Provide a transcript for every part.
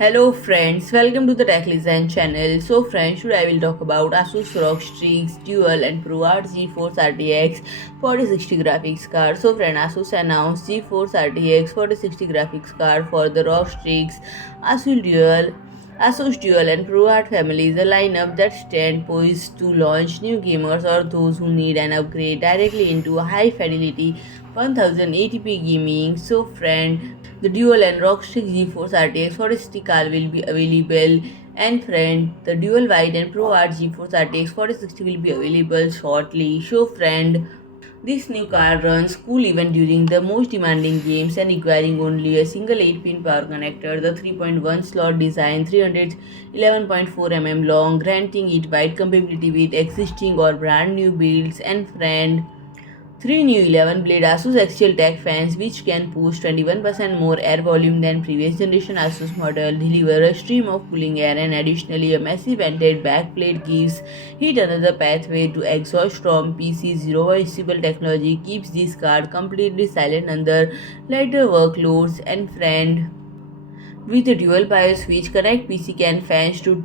Hello friends, welcome to the Tech Design channel. So friends, today I will talk about ASUS ROG Strix Dual and ProArt GeForce RTX 4060 graphics card. So friend, ASUS announced GeForce RTX 4060 graphics card for the ROG Strix ASUS Dual and ProArt families, a lineup that stand poised to launch new gamers or those who need an upgrade directly into high-fidelity 1080p gaming. So friend, the Dual and ROG Strix GeForce RTX 4060 card will be available, and friend, the Dual Wide and ProArt GeForce RTX 4060 will be available shortly. So friend, this new card runs cool even during the most demanding games and requiring only a single 8-pin power connector. The 3.1 slot design, 311.4 mm long, granting it wide compatibility with existing or brand new builds, and friend, three new 11 blade ASUS Axial-tech fans, which can push 21% more air volume than previous generation ASUS model, deliver a stream of cooling air, and additionally a massive vented backplate gives heat another pathway to exhaust from PC. Zero visible technology keeps this card completely silent under lighter workloads, and friend, with a dual BIOS switch, connect PC fans to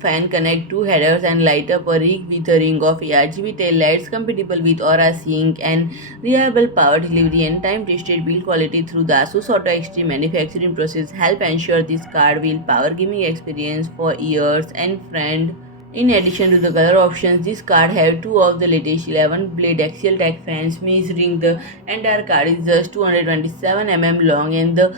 FanConnect II headers and light up a rig with a ring of ARGB tail lights compatible with Aura Sync, and reliable power delivery and time-tested build quality through the ASUS Auto-Extreme manufacturing process help ensure this card will power gaming experience for years, and friend. In addition to the color options, this card have two of the latest 11 blade Axial-tech fans, measuring the entire card is just 227 mm long, and the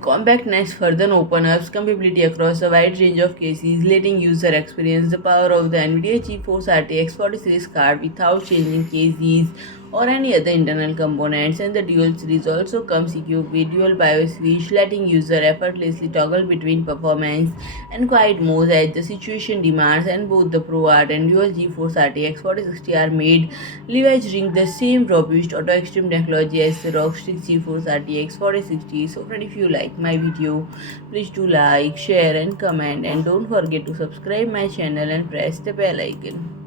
compactness further opens up compatibility across a wide range of cases, letting users experience the power of the NVIDIA GeForce RTX 40 card without changing cases or any other internal components. And the Dual series also comes equipped with dual BIOS switch, letting user effortlessly toggle between performance and quiet modes as the situation demands. And both the ProArt and Dual GeForce RTX 4060 are made leveraging the same robust auto-extreme technology as the ROG Strix GeForce RTX 4060. So friend, if you like my video, please do like, share and comment, and don't forget to subscribe my channel and press the bell icon.